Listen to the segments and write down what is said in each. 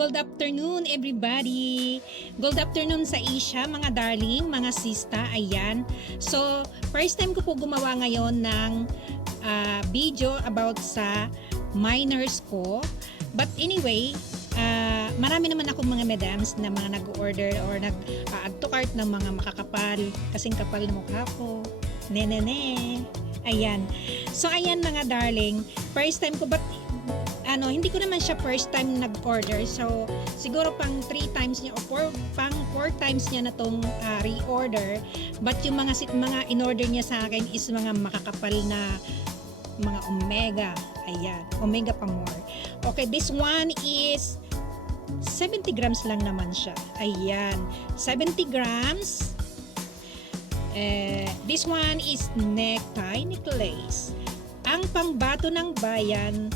good afternoon everybody. Good afternoon sa Asia, mga darling, mga sista, ayan. So, first time ko po gumawa ngayon ng video about sa minors ko. But anyway, marami naman akong mga madams na mga nag-order or nag-add to cart ng mga makakapal. Kasing kapal na mukha ko. Nenene. Ayan. So, ayan mga darling. First time ko, but hindi ko naman siya first time nag-order. So, siguro pang 3 times niya o pang 4 times niya na tong re-order. But yung mga in-order niya sa akin is mga makakapal na mga omega. Ayan. Omega pa more. Okay, this one is 70 grams lang naman siya. Ayan. 70 grams. This one is necktie necklace. Ang pangbato ng bayan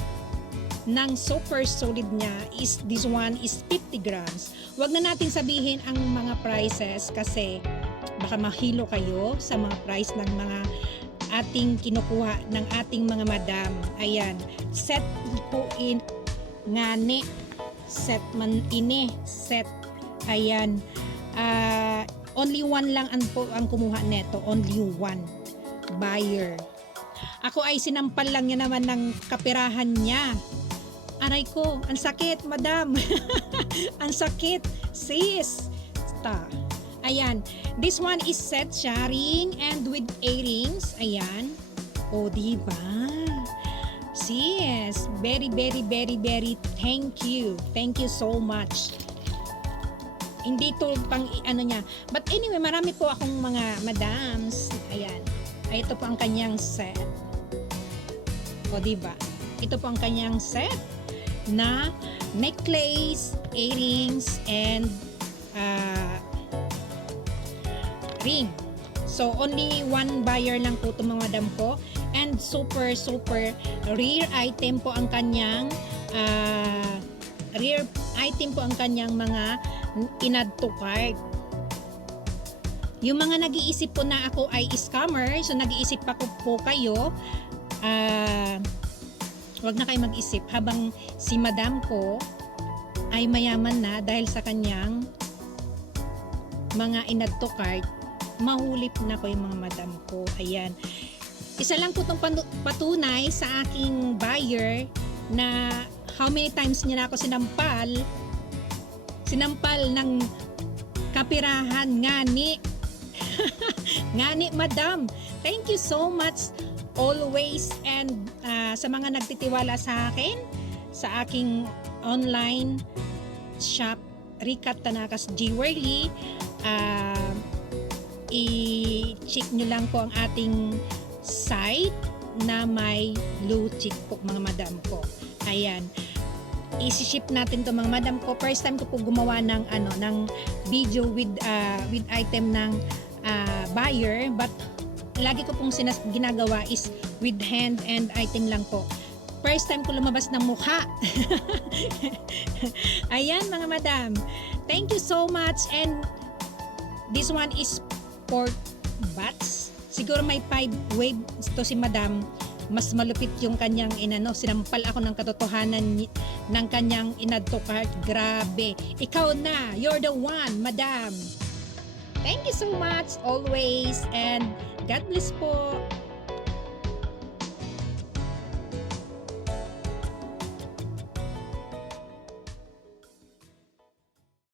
ng super solid niya is this one is 50 grams. Wag na natin sabihin ang mga prices kasi baka mahilo kayo sa mga price ng mga ating kinukuha ng ating mga madam. Ayan, set po in ngani, set man ini, set. Ayan, only one lang ang kumuha neto, only one buyer. Ako ay sinampal lang niya naman ng kapirahan niya. Aray ko, ang sakit, madam. Ang sakit, sis. Ayan. This one is set siya, ring and with earrings. Ayan. O, diba? Sis, very, very, very, very thank you. Thank you so much. Hindi to pang niya. But anyway, marami po akong mga madams. Ayan. Ay, ito po ang kanyang set. O, diba? Ito po ang kanyang set na necklace, earrings, and ring. So, only one buyer lang po itong mga madam ko. And super, super rare item po ang kanyang mga in-add to cart. Yung mga nag-iisip po na ako ay scammer, so nag-iisip pa po kayo, wag na kayo mag-isip habang si madam ko ay mayaman na dahil sa kanyang mga in-add to cart, mahulip na ko yung mga madam ko. Ayan. Isa lang po itong patunay sa aking buyer na how many times niya na ako sinampal ng kapirahan. Ngani. Ngani, madam. Thank you so much always, and sa mga nagtitiwala sa akin sa aking online shop Ricat Tanakas Jewelry, i-check nyo lang po ang ating site na may blue tick po mga madam ko. Ayan, i-ship natin to mga madam ko. First time ko po gumawa ng video with item ng buyer, but lagi ko pong ginagawa is with hand and item lang po. First time ko lumabas ng mukha. Ayan mga madam. Thank you so much. And this one is pork bats. Siguro may 5 waves to si madam. Mas malupit yung kanyang sinampal ako ng katotohanan ng kanyang in-add to cart. Grabe. Ikaw na. You're the one, madam. Thank you so much always, and God bless po.